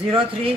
03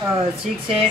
68.